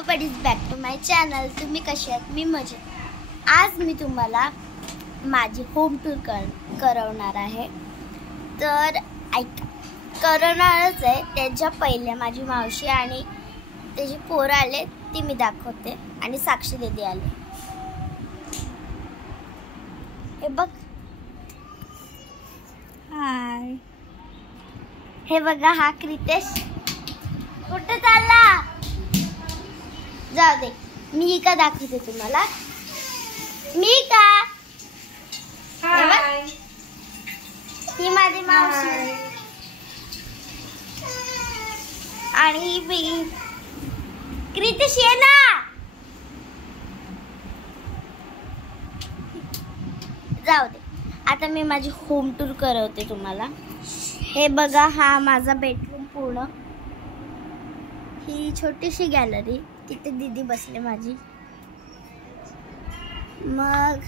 Nobody is back to my channel. तुम्ही कसे आहात? मी मजेत. आज मी तुम्हाला माझी होम टूर करवणार आहे. तर ऐक, करवणारच आहे. त्याच्या पहिले माझी मावशी आणि त्याची पोरं आले, ती मी दाखवते. आणि साक्षी दीदी आले. हे बघ, हाय. हे बघा, हा क्रितेश. कुठे चालला? जाऊ दे, मी का दाखवते तुम्हाला. मी का ही माझी मावशी आणि मी. क्रितेश ये ना. जाऊ दे, आता मी माझी होम टूर करवते तुम्हाला. हे बघा, हा माझा बेडरूम पूर्ण. ही छोटीशी गॅलरी, तिथे दीदी बसले माझी. मग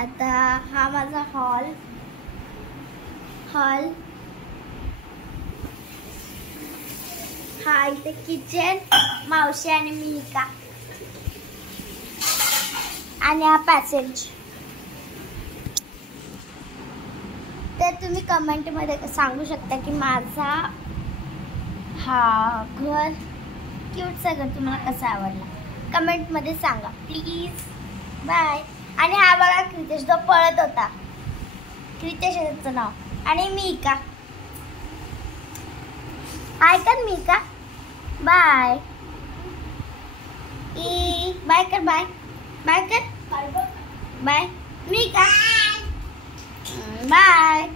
आता हा माझा हॉल. हा इथे किचन, मावशी आणि मी का. आणि हा पॅसेज. तर तुम्ही कमेंट मध्ये सांगू शकता की माझा हा घर क्यूटचा घर तुम्हाला कसा आवडला. कमेंट मध्ये सांगा प्लीज. बाय. आणि हा बघा क्रितेश, जो पळत होता. क्रितेश आहे त्याचं नाव. आणि मी का. ऐकन मी का. बाय. बाय कर. बाय बाय कर. बाय. मी का. बाय.